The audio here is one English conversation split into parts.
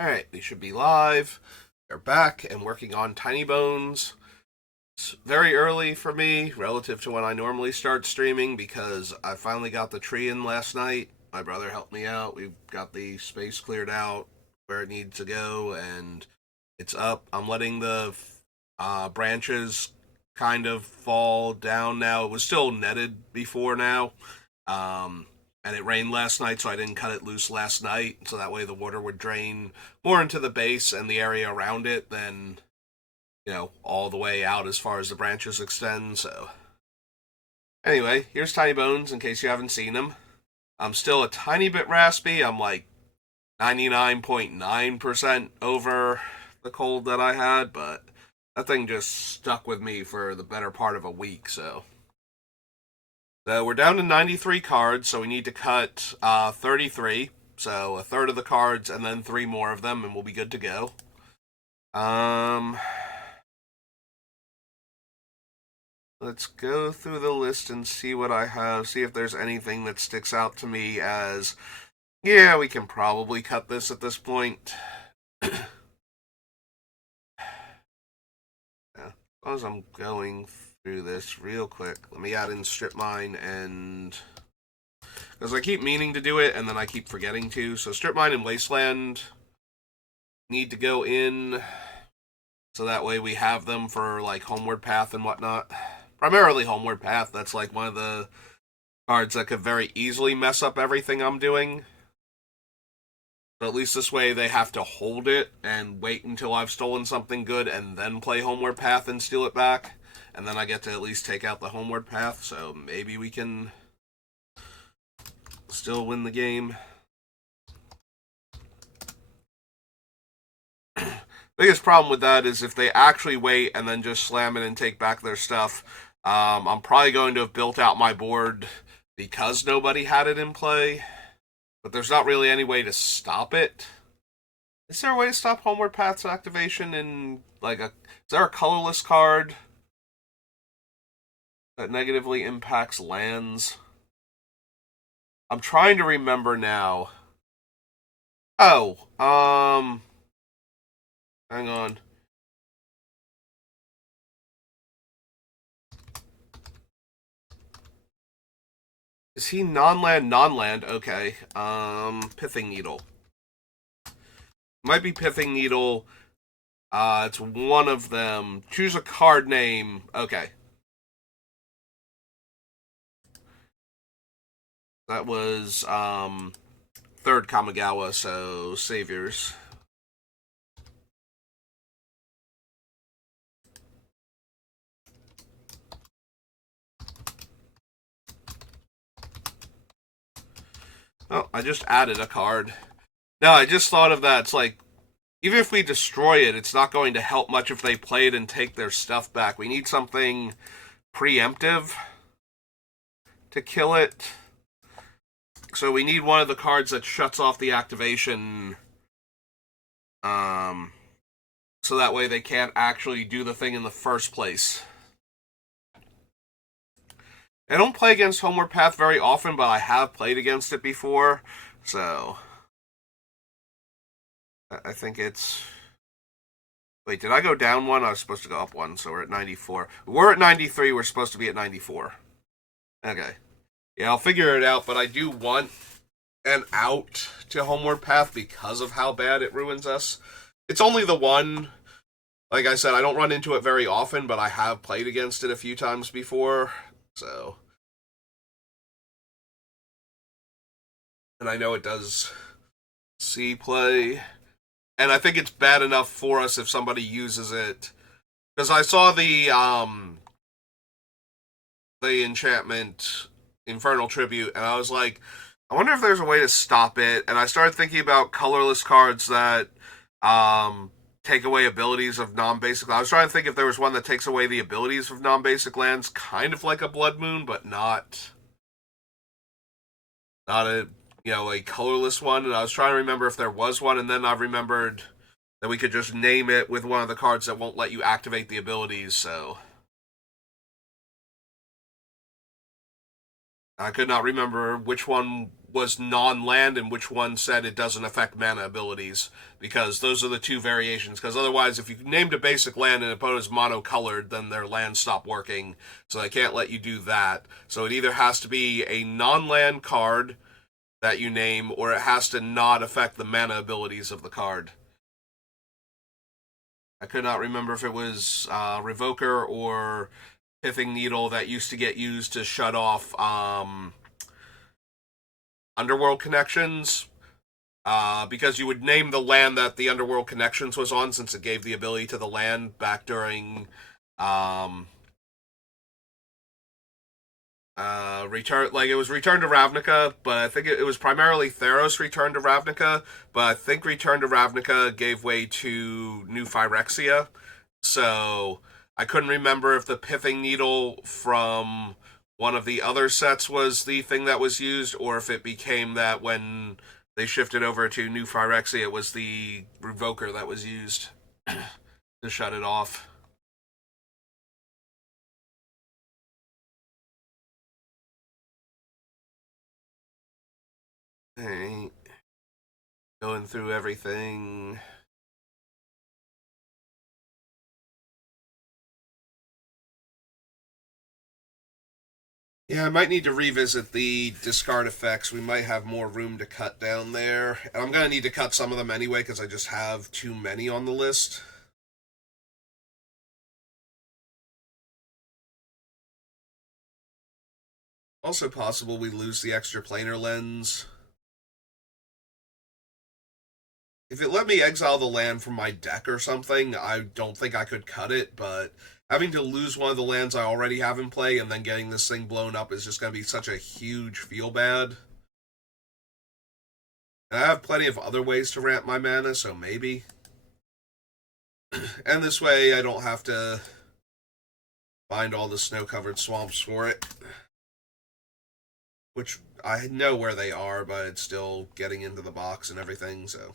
Alright, we should be live. We're back and working on Tinybones. It's very early for me relative to when I normally start streaming because I finally got the tree in last night. My brother helped me out. We've got the space cleared out where it needs to go and it's up. I'm letting the branches kind of fall down now. It was still netted before now. Um, and it rained last night, so I didn't cut it loose last night, so that way the water would drain more into the base and the area around it than, all the way out as far as the branches extend. So, anyway, here's Tiny Bones in case you haven't seen him. I'm still a tiny bit raspy. I'm like 99.9% over the cold that I had, but that thing just stuck with me for the better part of a week, so. So we're down to 93 cards, so we need to cut 33. So a third of the cards and then 3 more of them, and we'll be good to go. Let's go through the list and see what I have. See if there's anything that sticks out to me as, yeah, we can probably cut this at this point. Yeah, as long as I'm going through this real quick. Let me add in strip mine and because I keep meaning to do it and then I keep forgetting to. So strip mine and wasteland need to go in so that way we have them for like homeward path and whatnot. Primarily homeward path. That's like one of the cards that could very easily mess up everything I'm doing. But at least this way they have to hold it and wait until I've stolen something good and then play homeward path and steal it back. And then I get to at least take out the homeward path, so maybe we can still win the game. Biggest problem with that is if they actually wait and then just slam it and take back their stuff, I'm probably going to have built out my board because nobody had it in play. But there's not really any way to stop it. Is there a way to stop Homeward Path's activation in, like, is there a colorless card that negatively impacts lands? I'm trying to remember now. Oh, hang on. Is he non-land, non-land? Okay. Pithing Needle. Might be Pithing Needle. It's one of them. Choose a card name. Okay. That was, third Kamigawa, so Saviors. Oh, I just added a card. No, I just thought of that. It's like, even if we destroy it, it's not going to help much if they play it and take their stuff back. We need something preemptive to kill it. So we need one of the cards that shuts off the activation. So that way they can't actually do the thing in the first place. I don't play against Homeward Path very often, but I have played against it before. So I think it's... Wait, did I go down one? I was supposed to go up one, so we're at 94. We're at 93, we're supposed to be at 94. Okay. Yeah, I'll figure it out, but I do want an out to Homeward Path because of how bad it ruins us. It's only the one. Like I said, I don't run into it very often, but I have played against it a few times before, so... And I know it does see play. And I think it's bad enough for us if somebody uses it. Because I saw the enchantment Infernal Tribute, and I was like, I wonder if there's a way to stop it. And I started thinking about colorless cards that take away abilities of non-basic. I was trying to think if there was one that takes away the abilities of non-basic lands, kind of like a Blood Moon, but not a a colorless one. And I was trying to remember if there was one, and then I remembered that we could just name it with one of the cards that won't let you activate the abilities. So I could not remember which one was non-land and which one said it doesn't affect mana abilities, because those are the two variations. Because otherwise, if you named a basic land and opponent is monocolored, then their lands stop working, so they can't let you do that. So it either has to be a non-land card that you name, or it has to not affect the mana abilities of the card. I could not remember if it was Revoker or Pithing Needle that used to get used to shut off Underworld Connections, because you would name the land that the Underworld Connections was on, since it gave the ability to the land back during Return, like it was Return to Ravnica, but I think it was primarily Theros Return to Ravnica, but I think Return to Ravnica gave way to New Phyrexia, so I couldn't remember if the Pithing Needle from one of the other sets was the thing that was used, or if it became that when they shifted over to New Phyrexia, it was the Revoker that was used to shut it off. Alright. Going through everything. Yeah, I might need to revisit the discard effects. We might have more room to cut down there. And I'm going to need to cut some of them anyway because I just have too many on the list. Also possible we lose the extra planar lens. If it let me exile the land from my deck or something, I don't think I could cut it, but having to lose one of the lands I already have in play and then getting this thing blown up is just going to be such a huge feel bad. And I have plenty of other ways to ramp my mana, so maybe. And this way I don't have to find all the snow-covered swamps for it. Which I know where they are, but it's still getting into the box and everything, so.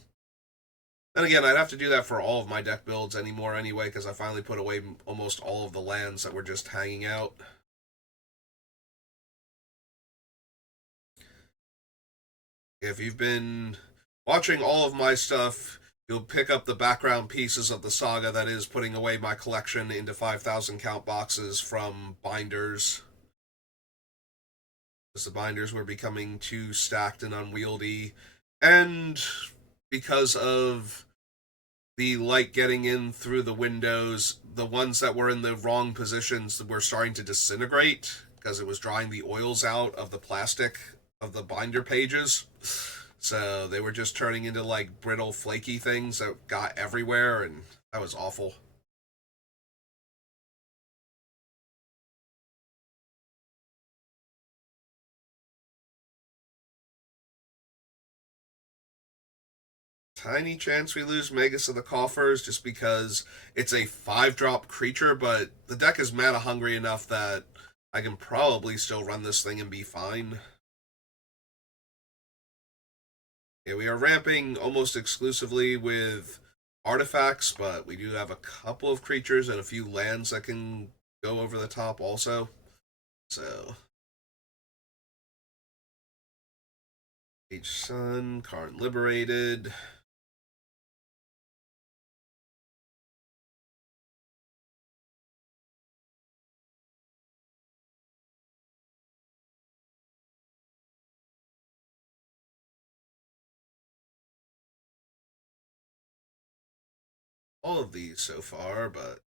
Then again, I'd have to do that for all of my deck builds anymore anyway, because I finally put away almost all of the lands that were just hanging out. If you've been watching all of my stuff, you'll pick up the background pieces of the saga that is putting away my collection into 5,000 count boxes from binders. Because the binders were becoming too stacked and unwieldy, and because of the light getting in through the windows, the ones that were in the wrong positions were starting to disintegrate because it was drying the oils out of the plastic of the binder pages. So they were just turning into like brittle, flaky things that got everywhere, and that was awful. Tiny chance we lose Magus of the Coffers just because it's a 5-drop creature, but the deck is mana hungry enough that I can probably still run this thing and be fine. Yeah, we are ramping almost exclusively with artifacts, but we do have a couple of creatures and a few lands that can go over the top also. So, Age Sun, Karn Liberated. All of these so far, but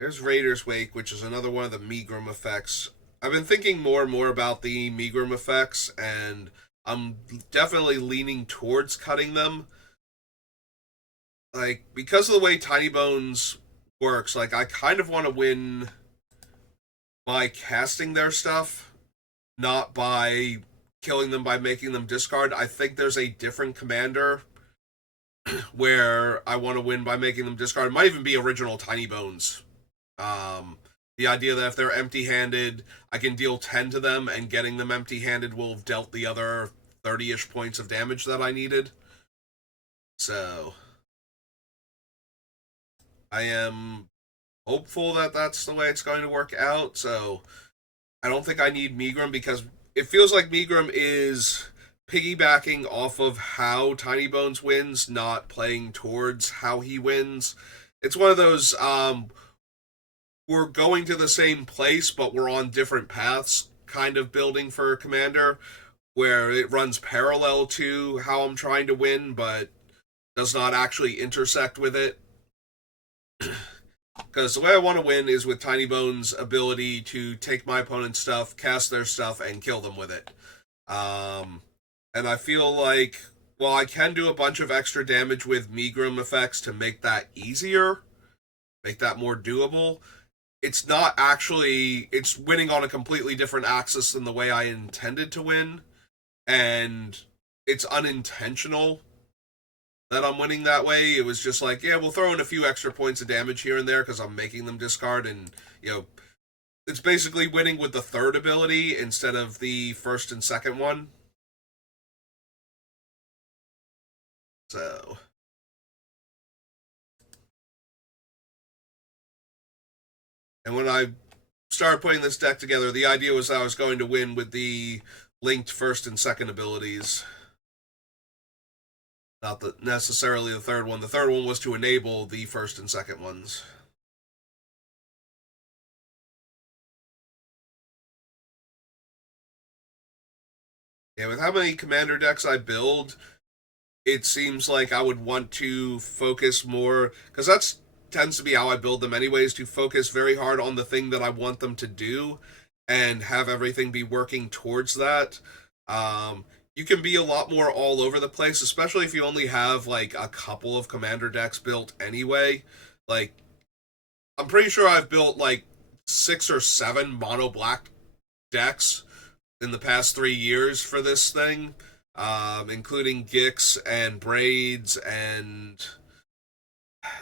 there's Raider's Wake, which is another one of the Megrim effects. I've been thinking more and more about the Megrim effects, and I'm definitely leaning towards cutting them. Like, because of the way Tinybones works, like, I kind of want to win by casting their stuff, not by killing them by making them discard. I think there's a different commander where I want to win by making them discard. It might even be original Tinybones. The idea that if they're empty-handed, I can deal 10 to them, and getting them empty-handed will have dealt the other 30-ish points of damage that I needed. So, I am hopeful that that's the way it's going to work out. So, I don't think I need Megrim because it feels like Megrim is piggybacking off of how Tinybones wins, not playing towards how he wins. It's one of those we're going to the same place, but we're on different paths kind of building for Commander, where it runs parallel to how I'm trying to win, but does not actually intersect with it. Because the way I want to win is with Tinybones' ability to take my opponent's stuff, cast their stuff, and kill them with it. And I feel like, well, I can do a bunch of extra damage with Megrim effects to make that easier, make that more doable. It's not actually, it's winning on a completely different axis than the way I intended to win, and it's unintentional that I'm winning that way. It was just like, yeah, we'll throw in a few extra points of damage here and there because I'm making them discard, and, you know, it's basically winning with the third ability instead of the first and second one. So, and when I started putting this deck together, the idea was that I was going to win with the linked first and second abilities. Not necessarily the third one. The third one was to enable the first and second ones. Yeah, with how many commander decks I build, it seems like I would want to focus more, because that's tends to be how I build them anyways, to focus very hard on the thing that I want them to do and have everything be working towards that. You can be a lot more all over the place, especially if you only have like a couple of commander decks built anyway. Like, I'm pretty sure I've built like 6 or 7 mono black decks in the past 3 years for this thing, including Gix and Braids, and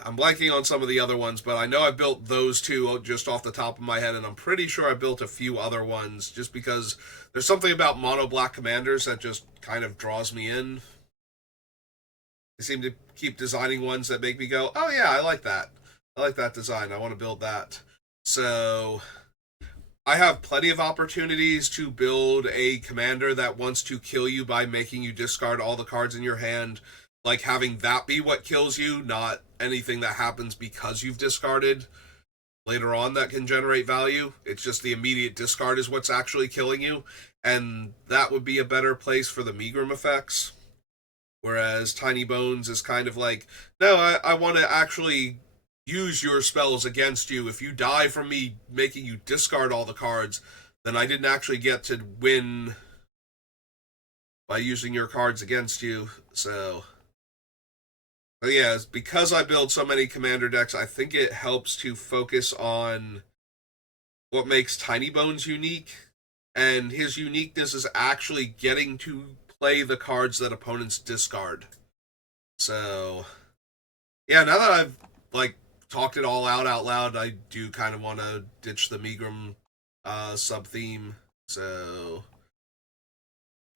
I'm blanking on some of the other ones, but I know I built those two just off the top of my head, and I'm pretty sure I built a few other ones just because there's something about mono black commanders that just kind of draws me in. I seem to keep designing ones that make me go, oh yeah, I like that. I like that design. I want to build that. So I have plenty of opportunities to build a commander that wants to kill you by making you discard all the cards in your hand, like having that be what kills you, not anything that happens because you've discarded later on that can generate value. It's just the immediate discard is what's actually killing you, and that would be a better place for the Megrim effects. Whereas Tinybones is kind of like, no, I want to actually use your spells against you. If you die from me making you discard all the cards, then I didn't actually get to win by using your cards against you. So, but yeah, because I build so many commander decks, I think it helps to focus on what makes Tinybones unique. And his uniqueness is actually getting to play the cards that opponents discard. So, yeah, now that I've like talked it all out loud, I do kind of want to ditch the Megrim sub theme. So,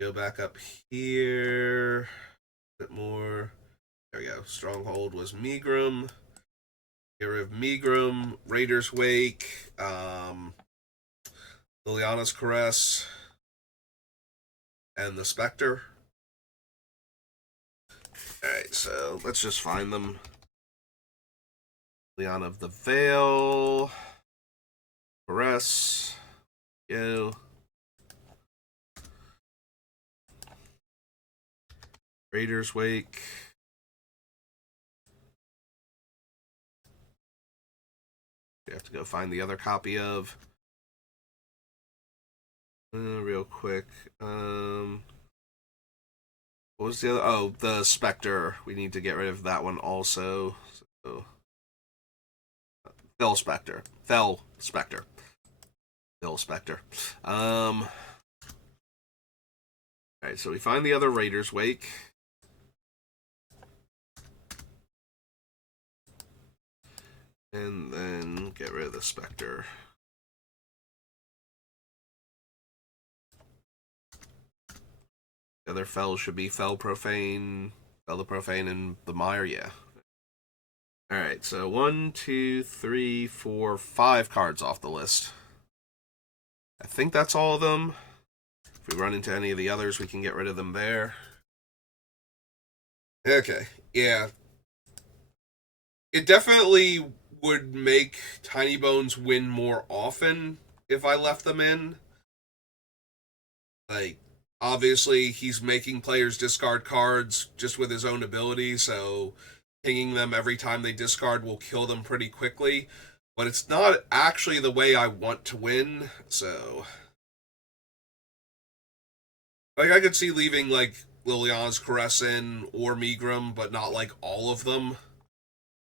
go back up here a bit more. There we go. Stronghold was Megrim. Get rid of Megrim, Raider's Wake, Liliana's Caress, and the Spectre. Alright, so let's just find them. Liliana of the Veil, Caress, go. Raider's Wake. We have to go find the other copy of. Real quick. What was the other? Oh, the Spectre. We need to get rid of that one also. So, Fel Spectre. Fel Spectre. Fel Spectre. Alright, so we find the other Raider's Wake. And then get rid of the Spectre. The other Fel should be Fel Profane, Fel the Profane, and the Mire, yeah. Alright, so 1, 2, 3, 4, 5 cards off the list. I think that's all of them. If we run into any of the others, we can get rid of them there. Okay, yeah. It definitely would make Tinybones win more often if I left them in. Like, obviously, he's making players discard cards just with his own ability, so pinging them every time they discard will kill them pretty quickly. But it's not actually the way I want to win, so. Like, I could see leaving, like, Liliana's Caress in or Megrim, but not, like, all of them.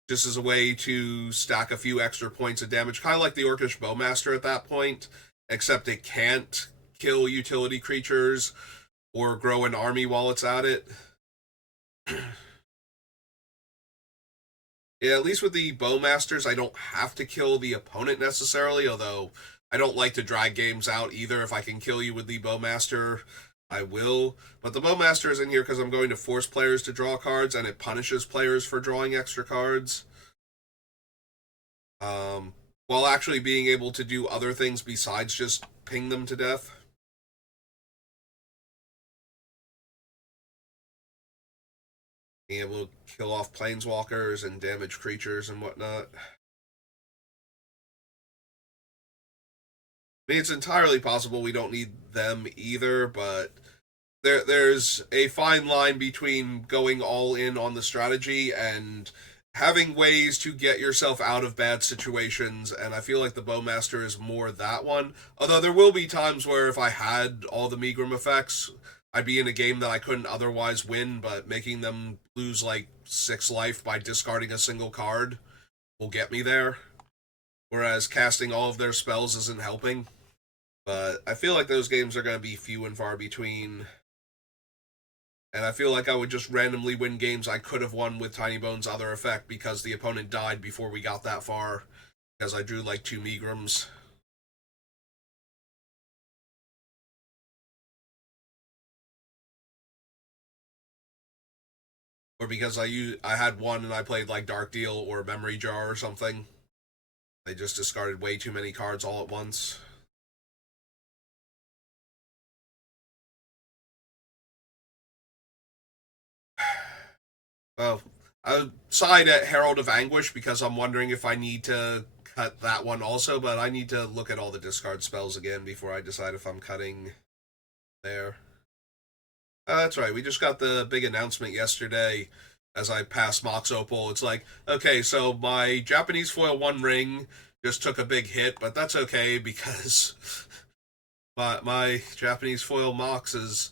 Just as a way to stack a few extra points of damage. Kind of like the Orcish Bowmaster at that point, except it can't kill utility creatures or grow an army while it's at it. Yeah, at least with the Bowmasters, I don't have to kill the opponent necessarily, although I don't like to drag games out either. If I can kill you with the Bowmaster, I will. But the Bowmaster is in here because I'm going to force players to draw cards, and it punishes players for drawing extra cards. While actually being able to do other things besides just ping them to death. Being able to kill off planeswalkers and damage creatures and whatnot. I mean, it's entirely possible we don't need them either, but there's a fine line between going all in on the strategy and having ways to get yourself out of bad situations, and I feel like the Bowmaster is more that one. Although there will be times where if I had all the Megrim effects, I'd be in a game that I couldn't otherwise win, but making them lose like 6 life by discarding a single card will get me there. Whereas casting all of their spells isn't helping. But I feel like those games are going to be few and far between. And I feel like I would just randomly win games I could have won with Tinybones' other effect because the opponent died before we got that far. Because I drew like 2 Megrims. Or because I had one and I played like Dark Deal or Memory Jar or something. They just discarded way too many cards all at once. Well, I side at Herald of Anguish because I'm wondering if I need to cut that one also, but I need to look at all the discard spells again before I decide if I'm cutting there. That's right, we just got the big announcement yesterday as I passed Mox Opal. It's like, okay, so my Japanese foil One Ring just took a big hit, but that's okay because my Japanese foil Mox is,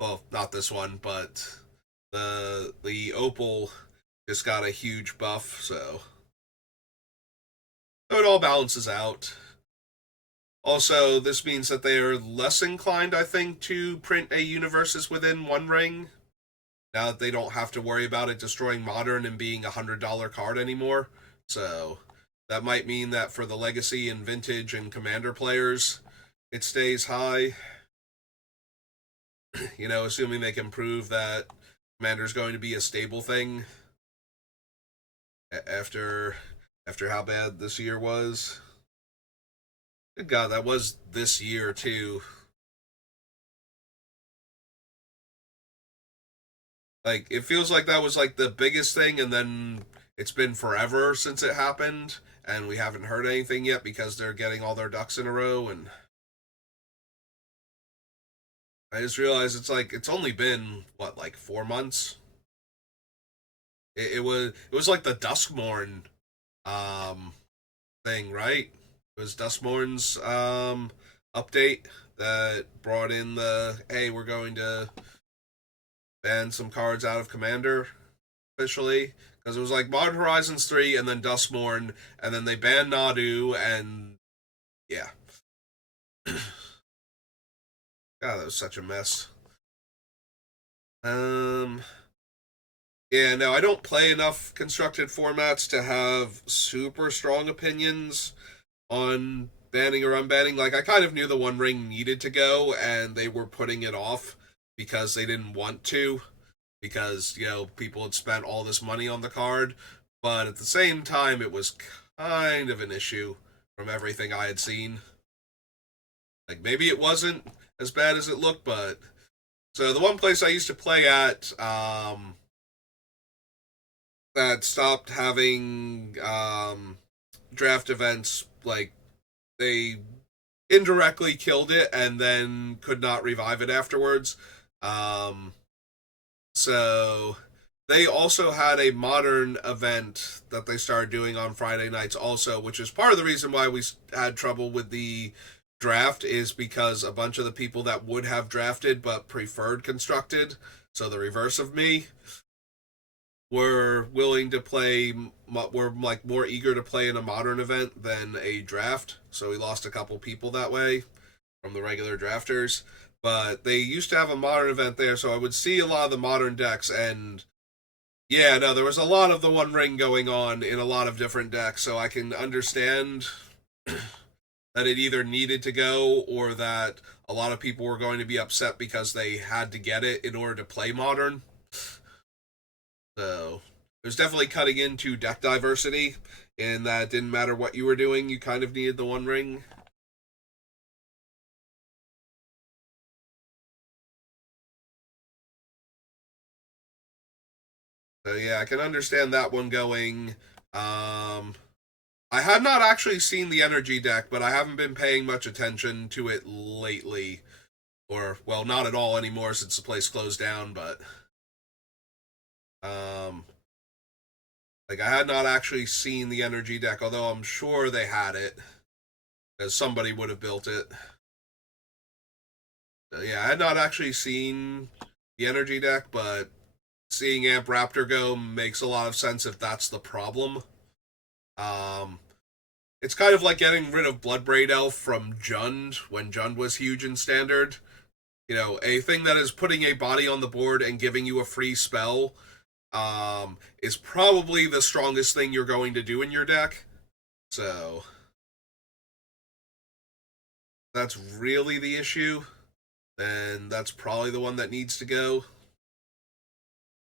well, not this one, but the Opal just got a huge buff, so it all balances out. Also, this means that they are less inclined, I think, to print a Universes Within One Ring. Now that they don't have to worry about it destroying Modern and being $100 card anymore. So that might mean that for the Legacy and Vintage and Commander players, it stays high. You know, assuming they can prove that Commander's going to be a stable thing after how bad this year was. Good God, that was this year too. Like, it feels like that was like the biggest thing, and then it's been forever since it happened, and we haven't heard anything yet because they're getting all their ducks in a row. And I just realized it's only been what, like 4 months. It was like the Duskmorn um thing, right? It was Duskmorn's update that brought in the, hey, we're going to ban some cards out of Commander officially, because it was like Modern Horizons 3 and then Duskmorn, and then they banned Nadu, and yeah. God, that was such a mess. Um, yeah, no, I don't play enough constructed formats to have super strong opinions on banning or unbanning. Like, I kind of knew the One Ring needed to go, and they were putting it off because they didn't want to, because, you know, people had spent all this money on the card. But at the same time, it was kind of an issue from everything I had seen. Like, maybe it wasn't as bad as it looked, but so the one place I used to play at that stopped having draft events, like they indirectly killed it and then could not revive it afterwards. Um, so they also had a modern event that they started doing on Friday nights also, which is part of the reason why we had trouble with the draft, is because a bunch of the people that would have drafted but preferred constructed, so the reverse of me, were willing to play, were like more eager to play in a modern event than a draft. So we lost a couple people that way from the regular drafters. But they used to have a modern event there, so I would see a lot of the modern decks, and yeah, no, there was a lot of the One Ring going on in a lot of different decks, so I can understand that it either needed to go or that a lot of people were going to be upset because they had to get it in order to play modern. So there's definitely cutting into deck diversity, and that didn't matter what you were doing, you kind of needed the One Ring. So yeah, I can understand that one going. I had not actually seen the energy deck, but I haven't been paying much attention to it lately. Or, well, not at all anymore since the place closed down, but um like I had not actually seen the energy deck, although I'm sure they had it, because somebody would have built it. So yeah, I had not actually seen the energy deck, but seeing Amp Raptor go makes a lot of sense if that's the problem. Um, it's kind of like getting rid of Bloodbraid Elf from Jund when Jund was huge in Standard. You know, a thing that is putting a body on the board and giving you a free spell is probably the strongest thing you're going to do in your deck. So that's really the issue. Then that's probably the one that needs to go.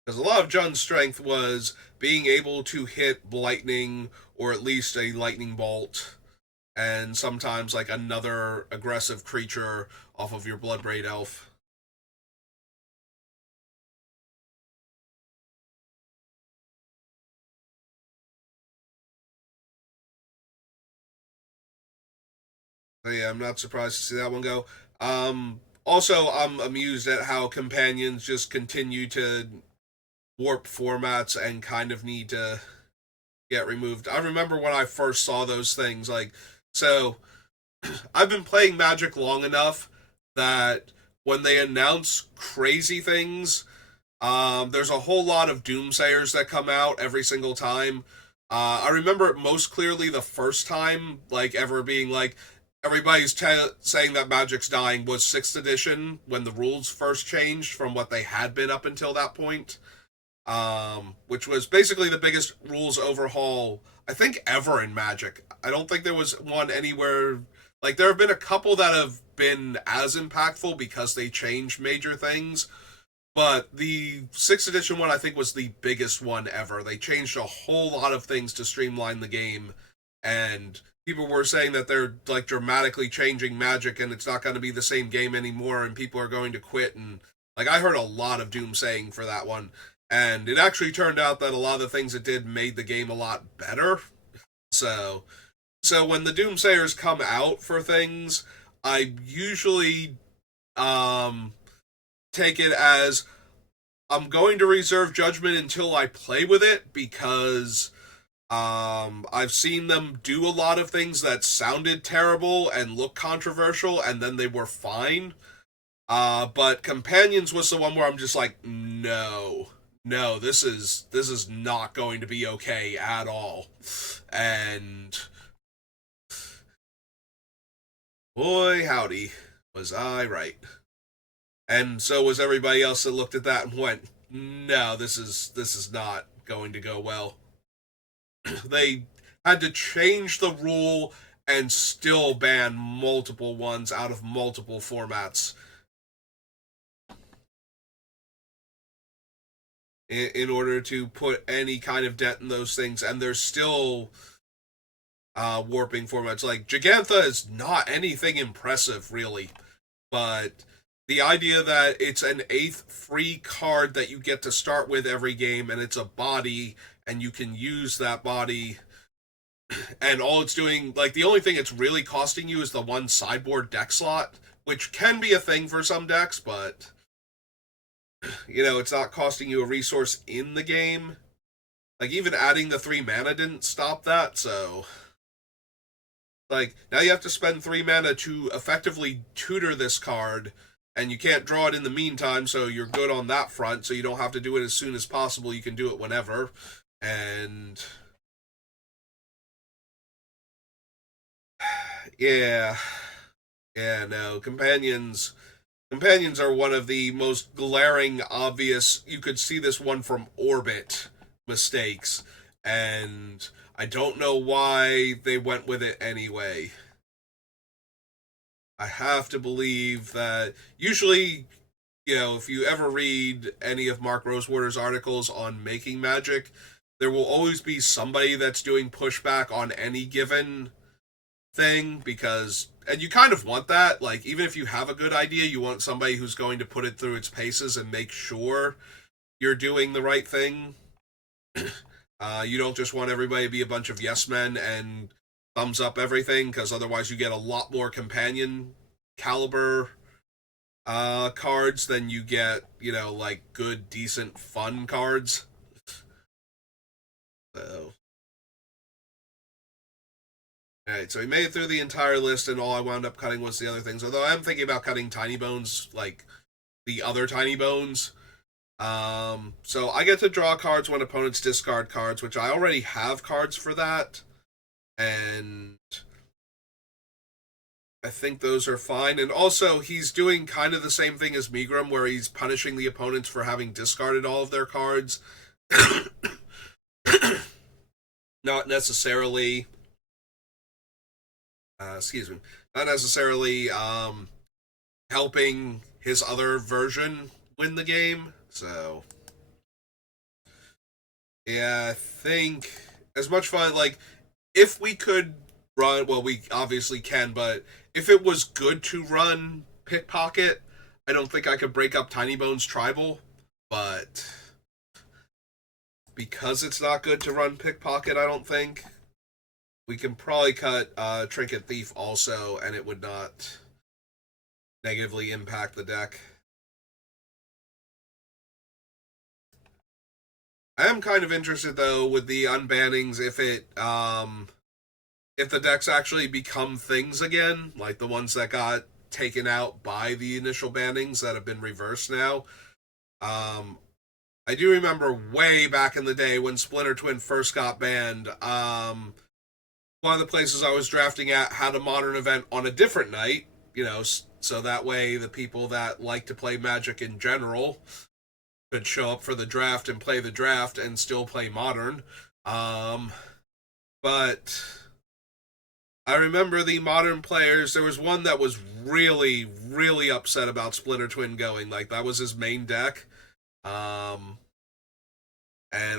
Because a lot of John's strength was being able to hit lightning or at least a lightning bolt, and sometimes like another aggressive creature off of your Bloodbraid Elf. So yeah, I'm not surprised to see that one go. Also, I'm amused at how companions just continue to warp formats and kind of need to get removed. I remember when I first saw those things, like, so I've been playing Magic long enough that when they announce crazy things, there's a whole lot of doomsayers that come out every single time. I remember it most clearly the first time, like, ever being like, everybody's saying that Magic's dying was 6th edition when the rules first changed from what they had been up until that point. Which was basically the biggest rules overhaul I think ever in Magic. I don't think there was one anywhere. Like there have been a couple that have been as impactful because they changed major things, but the 6th edition one I think was the biggest one ever. They changed a whole lot of things to streamline the game, and people were saying that they're like dramatically changing Magic and it's not going to be the same game anymore and people are going to quit, and like I heard a lot of doom saying for that one. And it actually turned out that a lot of the things it did made the game a lot better. So so when the doomsayers come out for things, I usually um take it as I'm going to reserve judgment until I play with it, because I've seen them do a lot of things that sounded terrible and look controversial and then they were fine. But Companions was the one where I'm just like, no, no, this is not going to be okay at all. And boy, howdy, was I right. And so was everybody else that looked at that and went, no, this is not going to go well. They had to change the rule and still ban multiple ones out of multiple formats in order to put any kind of dent in those things, and there's still warping formats. Like Gigantha is not anything impressive, really. but the idea that it's an eighth free card that you get to start with every game, and it's a body, and you can use that body, and all it's doing, like, the only thing it's really costing you is the one sideboard deck slot, which can be a thing for some decks, but, it's not costing you a resource in the game. Like, even adding the 3 mana didn't stop that, so. Like, now you have to spend 3 mana to effectively tutor this card, and you can't draw it in the meantime, so you're good on that front, so you don't have to do it as soon as possible. You can do it whenever. And yeah. Yeah, no. Companions are one of the most glaring, obvious, you could see this one from Orbit mistakes. And I don't know why they went with it anyway. I have to believe that usually, if you ever read any of Mark Rosewater's articles on making magic, there will always be somebody that's doing pushback on any given thing, because, and you kind of want that, like, even if you have a good idea, you want somebody who's going to put it through its paces and make sure you're doing the right thing. You don't just want everybody to be a bunch of yes men and thumbs up everything, because otherwise you get a lot more companion caliber cards than you get, like, good, decent, fun cards. So. Alright, so we made it through the entire list, and all I wound up cutting was the other things. Although I am thinking about cutting Tinybones, like the other Tinybones. So I get to draw cards when opponents discard cards, which I already have cards for that. And I think those are fine. And also, he's doing kind of the same thing as Megrim, where he's punishing the opponents for having discarded all of their cards. Not necessarily... not necessarily helping his other version win the game. So, yeah, I think as much fun, like, if we could run, well, we obviously can, but if it was good to run Pickpocket, I don't think I could break up Tinybones Tribal, but because it's not good to run Pickpocket, I don't think, we can probably cut Trinket Thief also, and it would not negatively impact the deck. I am kind of interested, though, with the unbannings, if the decks actually become things again, like the ones that got taken out by the initial bannings that have been reversed now. I do remember way back in the day when Splinter Twin first got banned, one of the places I was drafting at had a modern event on a different night, so that way the people that like to play Magic in general could show up for the draft and play the draft and still play modern. But I remember the modern players, there was one that was really, really upset about Splinter Twin going. Like, that was his main deck. And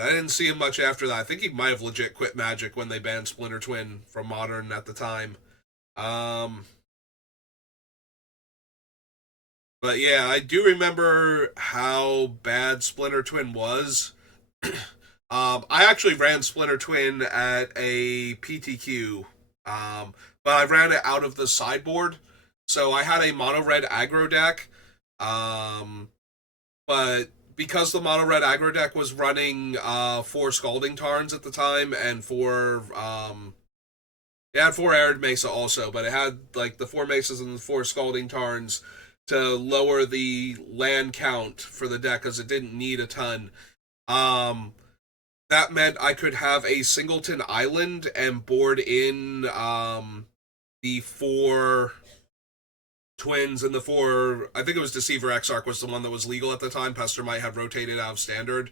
I didn't see him much after that. I think he might have legit quit Magic when they banned Splinter Twin from Modern at the time. But yeah, I do remember how bad Splinter Twin was. I actually ran Splinter Twin at a PTQ, but I ran it out of the sideboard. So I had a mono red aggro deck, but because the mono red aggro deck was running 4 Scalding Tarns at the time, and it had 4 Arid Mesa also, but it had like the 4 Mesas and the 4 Scalding Tarns to lower the land count for the deck because it didn't need a ton. That meant I could have a Singleton Island and board in the 4 Twins and the 4, I think it was Deceiver Exarch was the one that was legal at the time. Pester might have rotated out of Standard.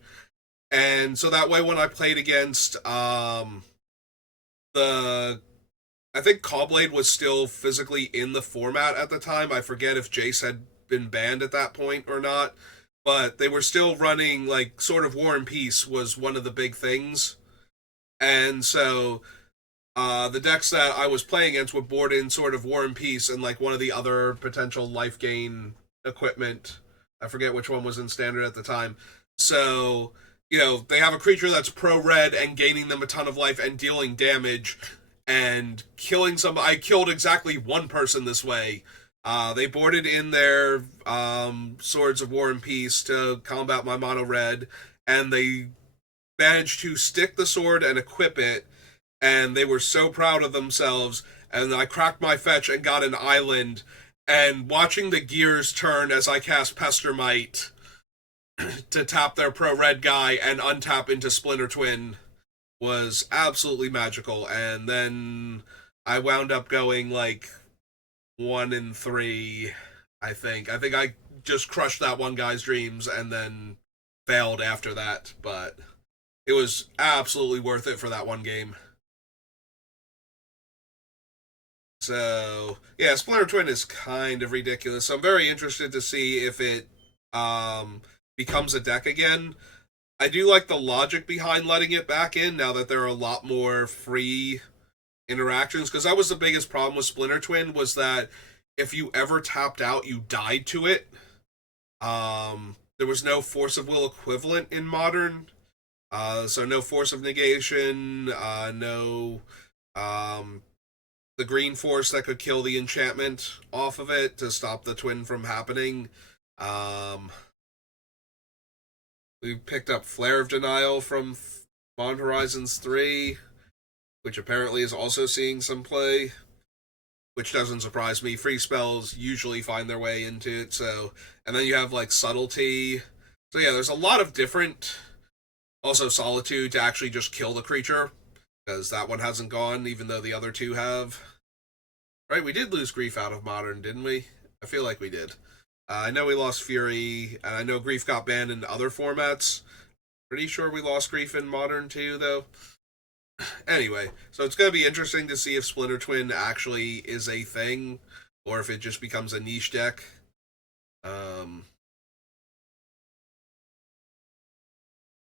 And so that way when I played against I think Caw-Blade was still physically in the format at the time. I forget if Jace had been banned at that point or not. But they were still running, like, sort of War and Peace was one of the big things. And so The decks that I was playing against would board in sort of War and Peace and like one of the other potential life gain equipment. I forget which one was in standard at the time. So, they have a creature that's pro red and gaining them a ton of life and dealing damage and killing some. I killed exactly one person this way. They boarded in their Swords of War and Peace to combat my mono red, and they managed to stick the sword and equip it, and they were so proud of themselves. And I cracked my fetch and got an island, and watching the gears turn as I cast Pestermite to tap their pro red guy and untap into Splinter Twin was absolutely magical. And then I wound up going like 1-3, I think. I think I just crushed that one guy's dreams and then failed after that, but it was absolutely worth it for that one game. So yeah, Splinter Twin is kind of ridiculous. I'm very interested to see if it becomes a deck again. I do like the logic behind letting it back in now that there are a lot more free interactions, because that was the biggest problem with Splinter Twin, was that if you ever tapped out, you died to it. There was no Force of Will equivalent in Modern, so no Force of Negation, no the green force that could kill the enchantment off of it to stop the twin from happening. Um, we picked up Flare of Denial from Modern Horizons 3, which apparently is also seeing some play, which doesn't surprise me. Free spells usually find their way into it, so... And then you have, like, Subtlety. So yeah, there's a lot of different... Also Solitude to actually just kill the creature, because that one hasn't gone, even though the other two have. Right, we did lose Grief out of Modern, didn't we? I feel like we did. I know we lost Fury, and I know Grief got banned in other formats. Pretty sure we lost Grief in Modern too, though. Anyway, so it's going to be interesting to see if Splinter Twin actually is a thing, or if it just becomes a niche deck.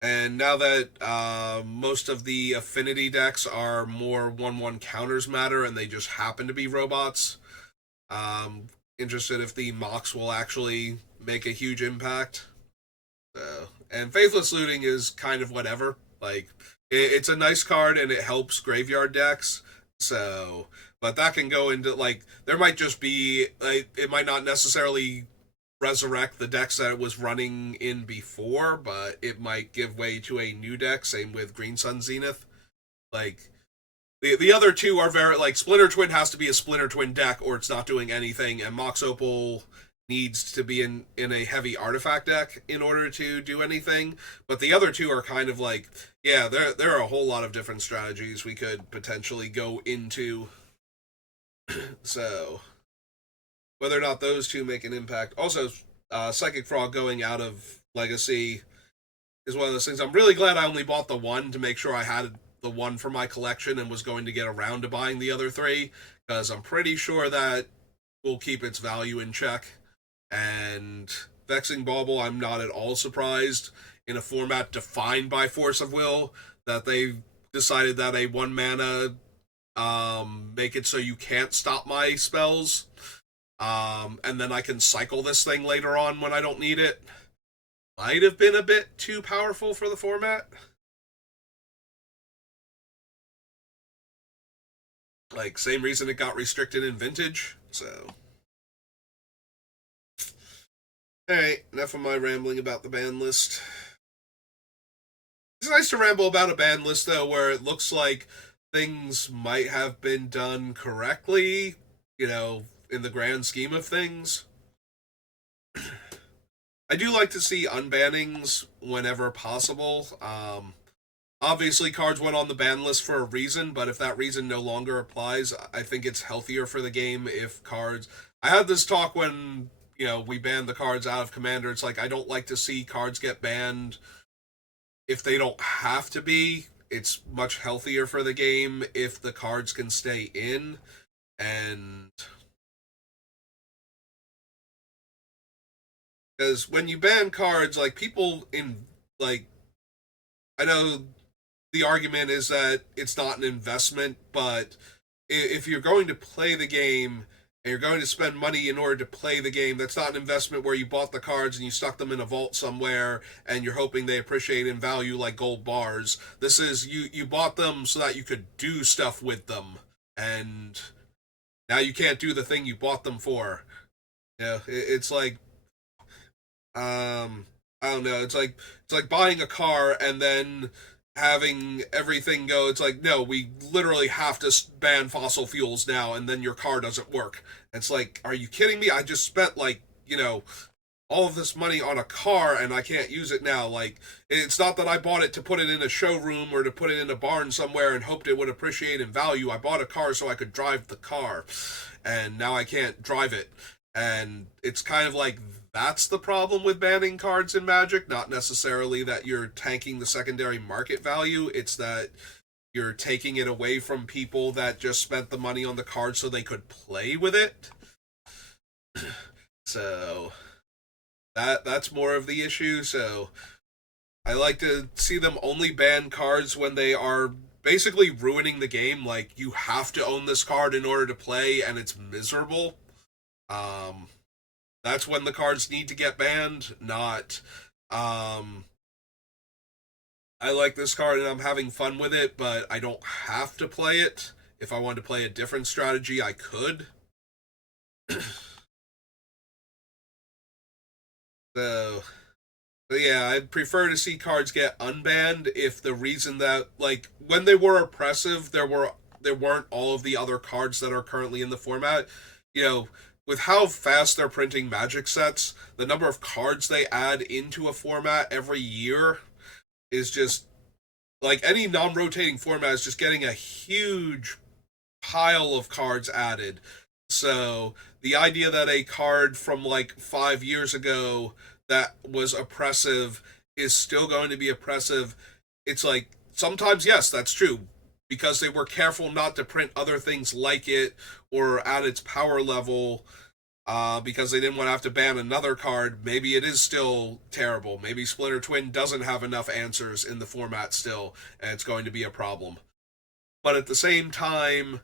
And now that most of the affinity decks are more 1/1 counters matter and they just happen to be robots, interested if the Mox will actually make a huge impact. And Faithless Looting is kind of whatever. Like, it's a nice card and it helps graveyard decks. So, but that can go into, like, there might just be, like, it might not necessarily resurrect the decks that it was running in before, but it might give way to a new deck. Same with Green Sun Zenith. Like, the other two are very, like, Splinter Twin has to be a Splinter Twin deck or it's not doing anything, and Mox Opal needs to be in a heavy artifact deck in order to do anything. But the other two are kind of like, yeah, there are a whole lot of different strategies we could potentially go into. So whether or not those two make an impact. Also, Psychic Frog going out of Legacy is one of those things. I'm really glad I only bought the one to make sure I had the one for my collection and was going to get around to buying the other three, because I'm pretty sure that will keep its value in check. And Vexing Bauble, I'm not at all surprised in a format defined by Force of Will that they decided that a 1 mana make it so you can't stop my spells, and then I can cycle this thing later on when I don't need it. Might have been a bit too powerful for the format. Like, same reason it got restricted in Vintage, so... Alright, enough of my rambling about the ban list. It's nice to ramble about a ban list, though, where it looks like things might have been done correctly, in the grand scheme of things. I do like to see unbannings whenever possible. Obviously, cards went on the ban list for a reason, but if that reason no longer applies, I think it's healthier for the game if cards... I had this talk when, we banned the cards out of Commander. It's like, I don't like to see cards get banned if they don't have to be. It's much healthier for the game if the cards can stay in. And because when you ban cards, like, people in, like, I know the argument is that it's not an investment, but if you're going to play the game and you're going to spend money in order to play the game, that's not an investment where you bought the cards and you stuck them in a vault somewhere and you're hoping they appreciate in value like gold bars. This is you bought them so that you could do stuff with them, and now you can't do the thing you bought them for. Yeah, it's like I don't know. It's like buying a car and then having everything go. It's like, no, we literally have to ban fossil fuels now, and then your car doesn't work. It's like, are you kidding me? I just spent like all of this money on a car and I can't use it now. Like, it's not that I bought it to put it in a showroom or to put it in a barn somewhere and hoped it would appreciate in value. I bought a car so I could drive the car, and now I can't drive it. And it's kind of like that's the problem with banning cards in Magic, not necessarily that you're tanking the secondary market value. It's that you're taking it away from people that just spent the money on the card so they could play with it. So that's more of the issue. So I like to see them only ban cards when they are basically ruining the game. Like, you have to own this card in order to play, and it's miserable. Um, that's when the cards need to get banned, not, I like this card and I'm having fun with it, but I don't have to play it. If I wanted to play a different strategy, I could. So, but yeah, I'd prefer to see cards get unbanned if the reason that, like, when they were oppressive, there weren't all of the other cards that are currently in the format. You know, with how fast they're printing Magic sets, the number of cards they add into a format every year is just like any non-rotating format is just getting a huge pile of cards added. So the idea that a card from like 5 years ago that was oppressive is still going to be oppressive, it's like sometimes yes, that's true, because they were careful not to print other things like it or at its power level, because they didn't want to have to ban another card. Maybe it is still terrible. Maybe Splinter Twin doesn't have enough answers in the format still, and it's going to be a problem. But at the same time,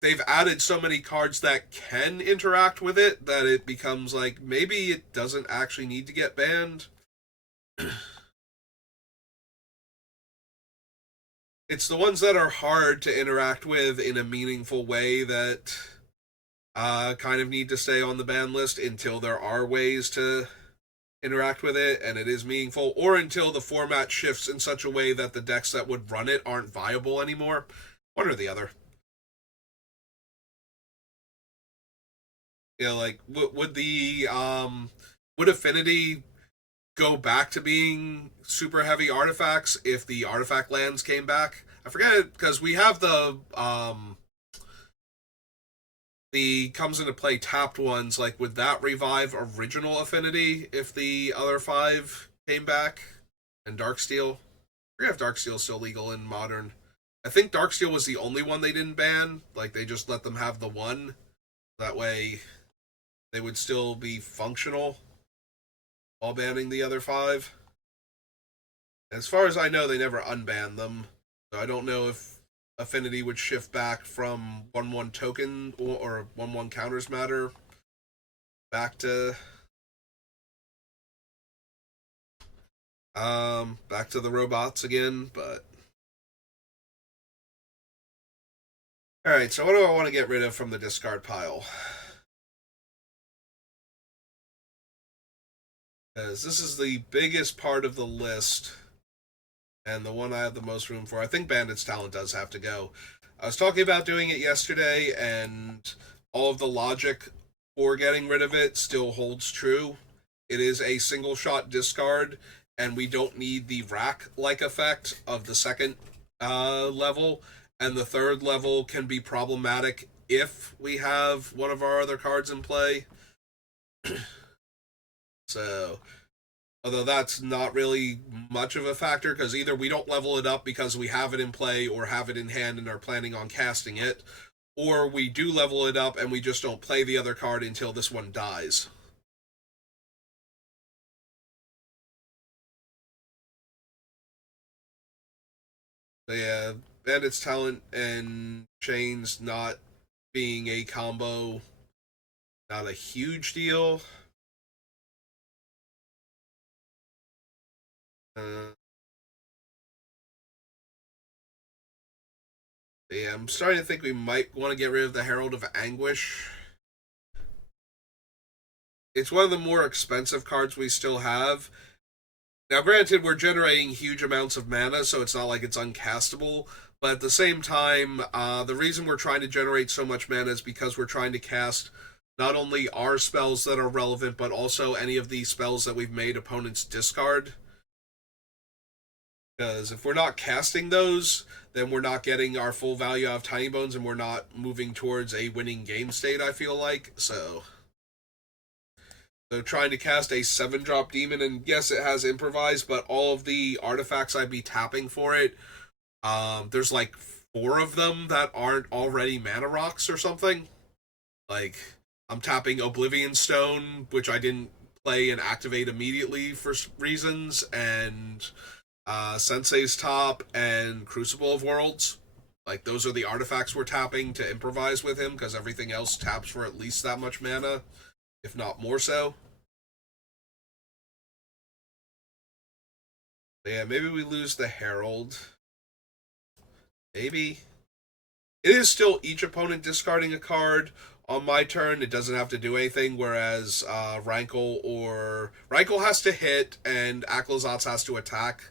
they've added so many cards that can interact with it that it becomes like maybe it doesn't actually need to get banned. It's the ones that are hard to interact with in a meaningful way that kind of need to stay on the ban list until there are ways to interact with it and it is meaningful, or until the format shifts in such a way that the decks that would run it aren't viable anymore. One or the other. You know, like would Affinity go back to being super heavy artifacts if the artifact lands came back? I forget it because we have the comes into play tapped ones. Like, would that revive original Affinity if the other five came back? And Darksteel? I forget if Darksteel's still legal in Modern. I think Darksteel was the only one they didn't ban. Like, they just let them have the one. That way, they would still be functional while banning the other five. As far as I know, they never unbanned them. So I don't know if Affinity would shift back from 1/1 token or 1/1 counters matter back to back to the robots again, but all right, so what do I want to get rid of from the discard pile? Because this is the biggest part of the list and the one I have the most room for. I think Bandit's Talent does have to go. I was talking about doing it yesterday, and all of the logic for getting rid of it still holds true. It is a single shot discard, and we don't need the rack like effect of the second level, and the third level can be problematic if we have one of our other cards in play. So, although that's not really much of a factor, because either we don't level it up because we have it in play or have it in hand and are planning on casting it, or we do level it up and we just don't play the other card until this one dies. So yeah, Bandit's Talent and Chains not being a combo, not a huge deal. Uh, yeah, I'm starting to think we might want to get rid of the Herald of Anguish. It's one of the more expensive cards we still have. Now, granted, we're generating huge amounts of mana, so it's not like it's uncastable. But at the same time, the reason we're trying to generate so much mana is because we're trying to cast not only our spells that are relevant, but also any of the spells that we've made opponents discard. Because if we're not casting those, then we're not getting our full value out of Tinybones, and we're not moving towards a winning game state, I feel like. So trying to cast a 7-drop demon, and yes, it has improvise, but all of the artifacts I'd be tapping for it, there's like 4 of them that aren't already mana rocks or something. Like, I'm tapping Oblivion Stone, which I didn't play and activate immediately for reasons, and Sensei's Top and Crucible of Worlds. Like, those are the artifacts we're tapping to improvise with him, because everything else taps for at least that much mana, if not more so. But yeah, maybe we lose the Herald. Maybe. It is still each opponent discarding a card. On my turn, it doesn't have to do anything, whereas Rankle has to hit and Aklazotz has to attack,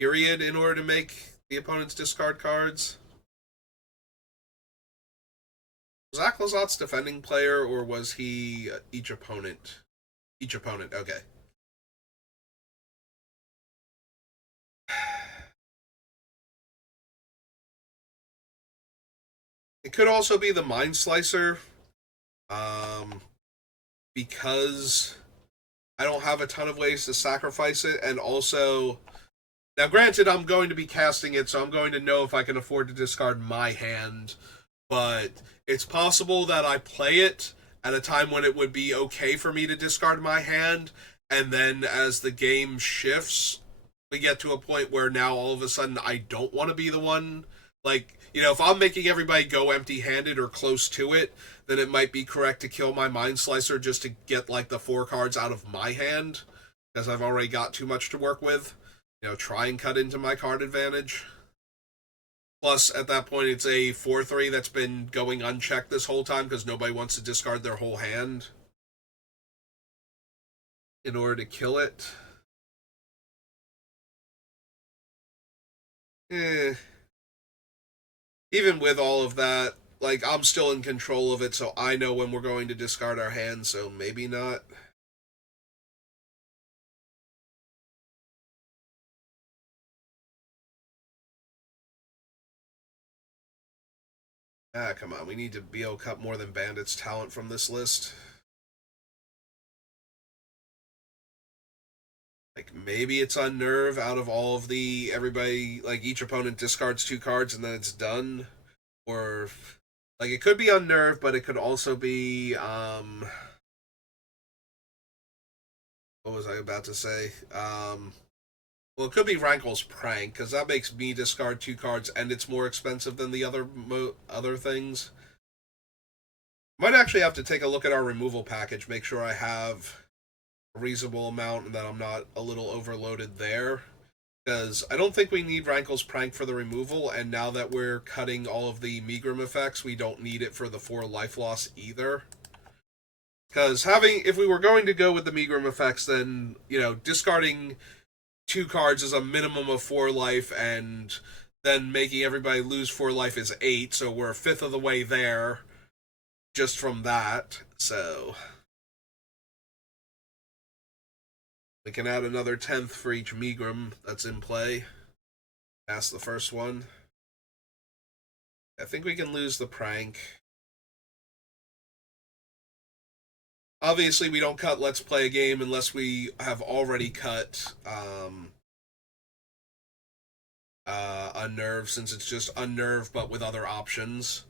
period, in order to make the opponent's discard cards. Was Aklazotz defending player, or was he each opponent? Each opponent, okay. It could also be the Mind Slicer, because I don't have a ton of ways to sacrifice it, and also, now granted, I'm going to be casting it, so I'm going to know if I can afford to discard my hand, but it's possible that I play it at a time when it would be okay for me to discard my hand, and then as the game shifts, we get to a point where now all of a sudden I don't want to be the one. Like, if I'm making everybody go empty handed or close to it, then it might be correct to kill my Mind Slicer just to get, like, the 4 cards out of my hand, because I've already got too much to work with. Try and cut into my card advantage. Plus, at that point, it's a 4-3 that's been going unchecked this whole time because nobody wants to discard their whole hand in order to kill it. Even with all of that, like, I'm still in control of it, so I know when we're going to discard our hand, so maybe not. Come on, we need to be able to cut more than Bandit's Talent from this list. Like, maybe it's Unnerve out of all of everybody, like, each opponent discards 2 cards and then it's done. Or, like, it could be Unnerve, but it could also be, what was I about to say? Well, it could be Rankle's Prank, because that makes me discard 2 cards, and it's more expensive than the other things. Might actually have to take a look at our removal package, make sure I have a reasonable amount and that I'm not a little overloaded there. Because I don't think we need Rankle's Prank for the removal, and now that we're cutting all of the Megrim effects, we don't need it for the 4 life loss either. Because if we were going to go with the Megrim effects, then, discarding 2 cards is a minimum of 4 life, and then making everybody lose 4 life is 8, so we're a fifth of the way there just from that. So we can add another 10th for each Megrim that's in play. Past the first one. I think we can lose the Prank. Obviously, we don't cut Let's Play a Game unless we have already cut Unnerve, since it's just Unnerve but with other options.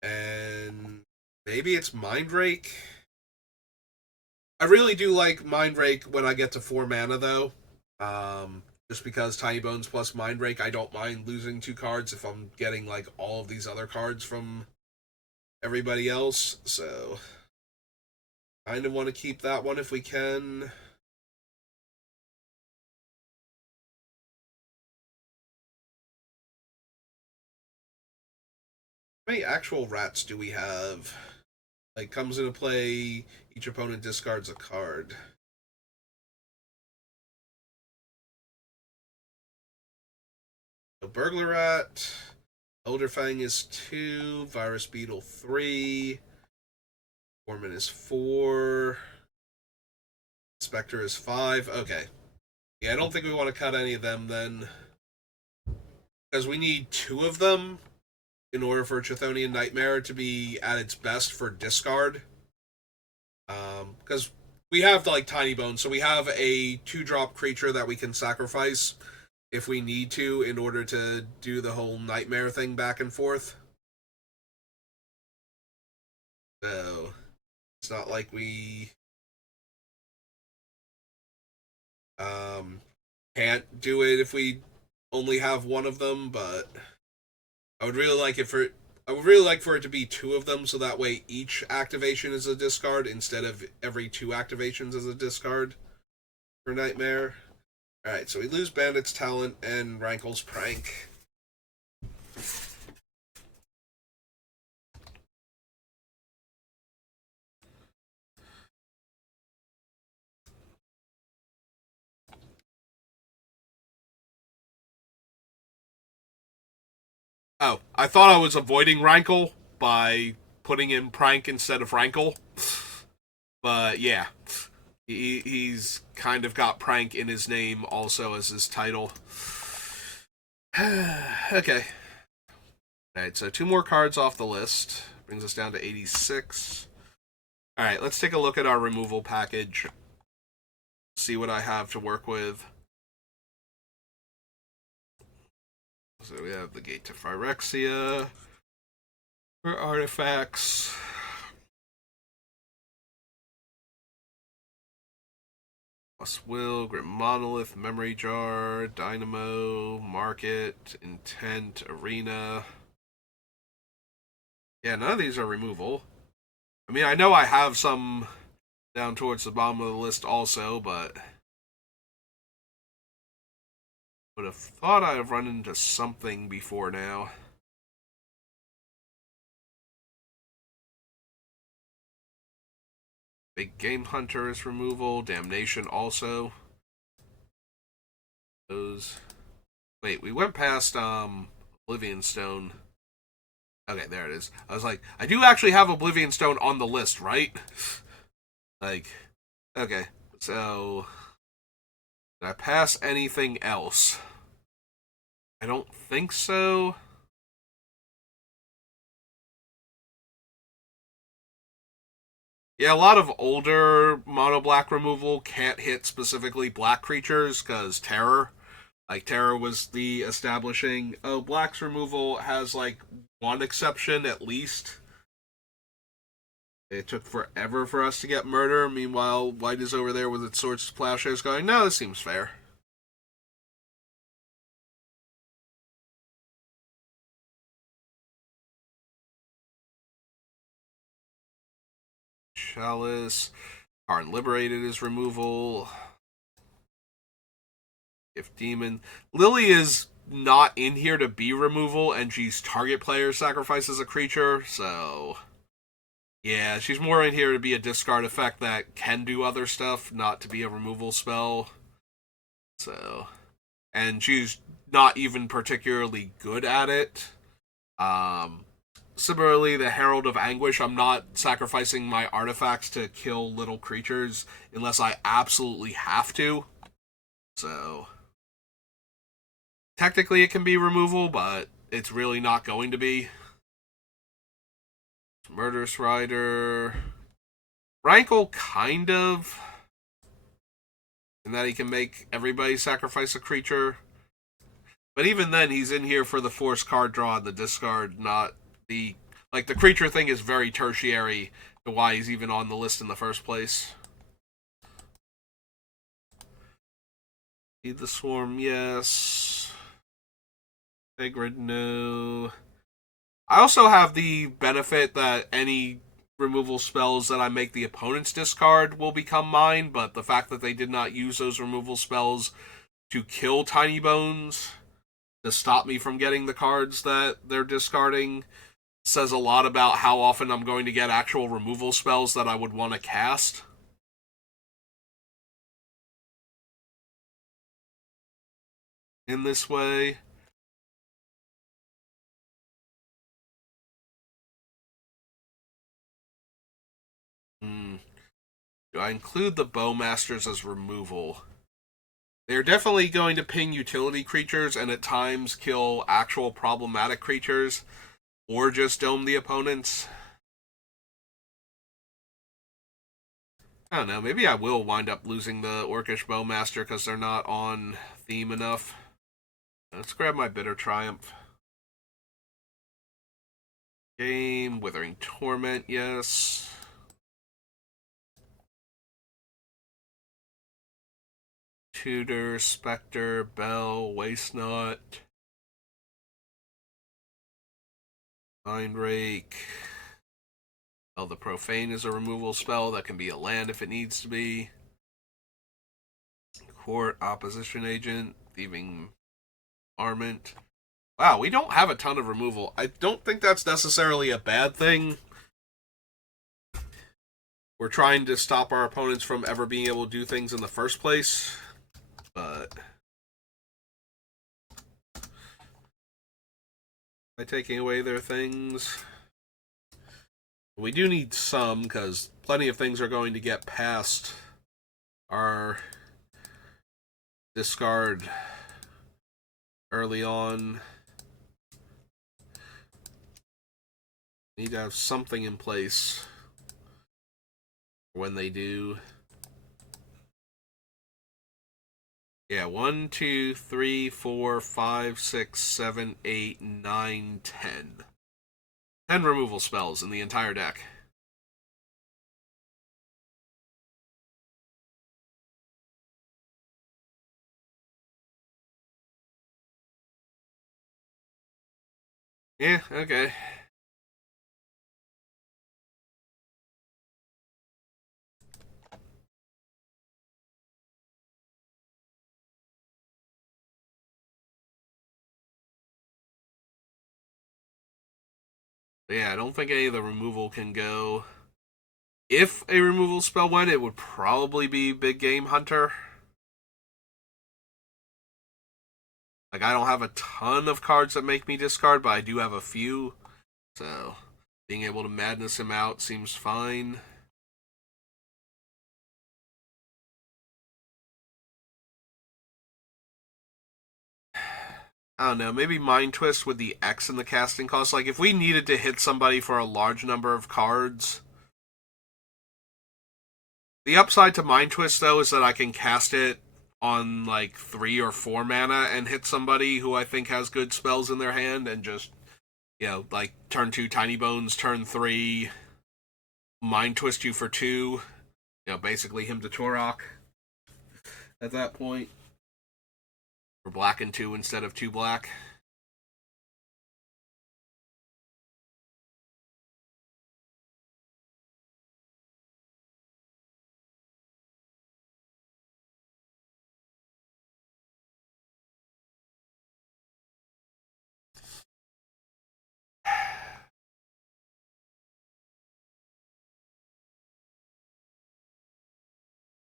And maybe it's Mind Rake. I really do like Mind Rake when I get to 4 mana, though. Just because Tinybones plus Mindbreak, I don't mind losing 2 cards if I'm getting like all of these other cards from everybody else. So kind of want to keep that one if we can. How many actual rats do we have? Like, comes into play, each opponent discards a card. So Burglar Rat, Elderfang is 2, Virus Beetle 3, Foreman is 4, Spectre is 5. Okay. Yeah, I don't think we want to cut any of them then. Because we need 2 of them in order for Chthonian Nightmare to be at its best for discard. Because we have like Tinybones, so we have a 2-drop creature that we can sacrifice if we need to in order to do the whole Nightmare thing back and forth. So it's not like we can't do it if we only have one of them, but I would really like for it to be 2 of them, so that way each activation is a discard instead of every 2 activations as a discard for Nightmare. Alright, so we lose Bandit's Talent and Rankle's Prank. Oh, I thought I was avoiding Rankle by putting in Prank instead of Rankle. But yeah, he's kind of got Prank in his name also as his title. Okay. Alright, so 2 more cards off the list. Brings us down to 86. Alright, let's take a look at our removal package. See what I have to work with. So we have the Gate to Phyrexia for artifacts. Plus Will, Grim Monolith, Memory Jar, Dynamo, Market, Intent, Arena. Yeah, none of these are removal. I mean, I know I have some down towards the bottom of the list also, but would have thought I'd have run into something before now. Big Game Hunter is removal. Damnation also. Those. Wait, we went past Oblivion Stone. Okay, there it is. I was like, I do actually have Oblivion Stone on the list, right? Like, okay. So, did I pass anything else? I don't think so. Yeah, a lot of older mono black removal can't hit specifically black creatures because Terror. Like, Terror was the establishing. Oh, black's removal has like 1 exception at least. It took forever for us to get Murder. Meanwhile, White is over there with its Swords to Plowshares going, no, this seems fair. Chalice. Karn Liberated is removal. If Demon. Lily is not in here to be removal, and she's target player sacrifices a creature, so. Yeah, she's more in here to be a discard effect that can do other stuff, not to be a removal spell. So. And she's not even particularly good at it. Similarly, the Herald of Anguish, I'm not sacrificing my artifacts to kill little creatures unless I absolutely have to. So, technically it can be removal, but it's really not going to be. Murderous Rider. Rankle, kind of. In that he can make everybody sacrifice a creature. But even then, he's in here for the force card draw and the discard, not the... Like, the creature thing is very tertiary to why he's even on the list in the first place. Feed the Swarm, yes. Vigrid, no. I also have the benefit that any removal spells that I make the opponent's discard will become mine, but the fact that they did not use those removal spells to kill Tinybones to stop me from getting the cards that they're discarding says a lot about how often I'm going to get actual removal spells that I would want to cast. In this way. Hmm. Do I include the Bowmasters as removal? They're definitely going to ping utility creatures and at times kill actual problematic creatures, or just dome the opponents. I don't know, maybe I will wind up losing the Orcish Bowmaster because they're not on theme enough. Let's grab my Bitter Triumph. Game, Withering Torment, yes. Tutor, Spectre, Bell, Waste Not. Mind Rake. Well, the Profane is a removal spell that can be a land if it needs to be. Court, Opposition Agent, Thieving Armament. Wow, we don't have a ton of removal. I don't think that's necessarily a bad thing. We're trying to stop our opponents from ever being able to do things in the first place. But by taking away their things, we do need some, because plenty of things are going to get past our discard early on. Need to have something in place when they do. Yeah, 1, 2, 3, 4, 5, 6, 7, 8, 9, 10. 10 removal spells in the entire deck. Yeah, okay. But yeah, I don't think any of the removal can go. If a removal spell went, it would probably be Big Game Hunter. Like, I don't have a ton of cards that make me discard, but I do have a few. So, being able to madness him out seems fine. I don't know, maybe Mind Twist with the X in the casting cost. Like, if we needed to hit somebody for a large number of cards. The upside to Mind Twist, though, is that I can cast it on, like, 3 or 4 mana and hit somebody who I think has good spells in their hand and just, like, turn 2 Tinybones, turn 3 Mind Twist you for 2. Basically him to Turok at that point. For black and 2 instead of 2 black.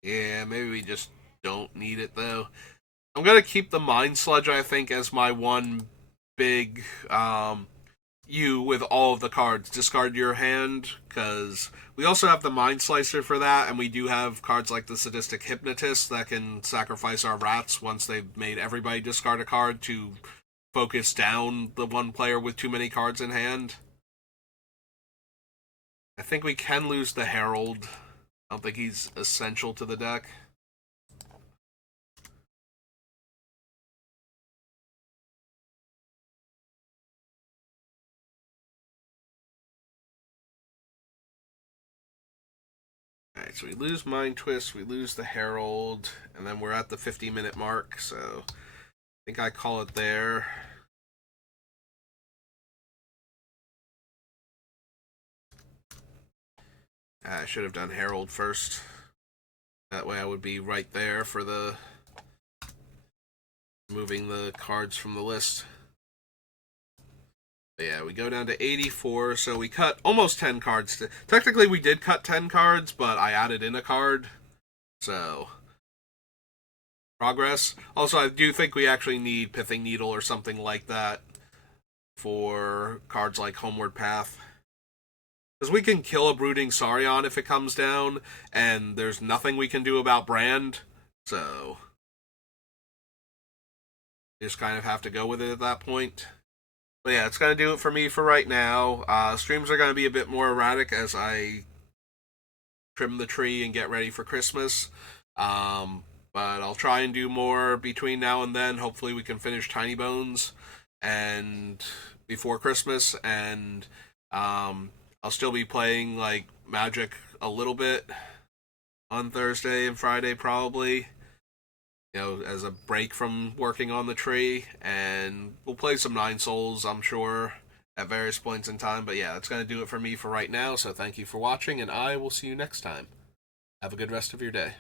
Yeah, maybe we just don't need it, though. I'm going to keep the Mind Sludge, I think, as my one big you with all of the cards. Discard your hand, because we also have the Mind Slicer for that, and we do have cards like the Sadistic Hypnotist that can sacrifice our rats once they've made everybody discard a card to focus down the one player with too many cards in hand. I think we can lose the Herald. I don't think he's essential to the deck. Alright, so we lose Mind Twist, we lose the Herald, and then we're at the 50-minute mark, so I think I call it there. I should have done Herald first. That way I would be right there for the moving the cards from the list. But yeah, we go down to 84, so we cut almost 10 cards. Technically, we did cut 10 cards, but I added in a card. So, progress. Also, I do think we actually need Pithing Needle or something like that for cards like Homeward Path. Because we can kill a Brooding Saurion if it comes down, and there's nothing we can do about Brand, so you just kind of have to go with it at that point. But yeah, it's going to do it for me for right now. Streams are going to be a bit more erratic as I trim the tree and get ready for Christmas. But I'll try and do more between now and then. Hopefully we can finish Tinybones and before Christmas, and I'll still be playing like Magic a little bit on Thursday and Friday probably, as a break from working on the tree, and we'll play some Nine Souls, I'm sure, at various points in time. But yeah, that's going to do it for me for right now, so thank you for watching, and I will see you next time. Have a good rest of your day.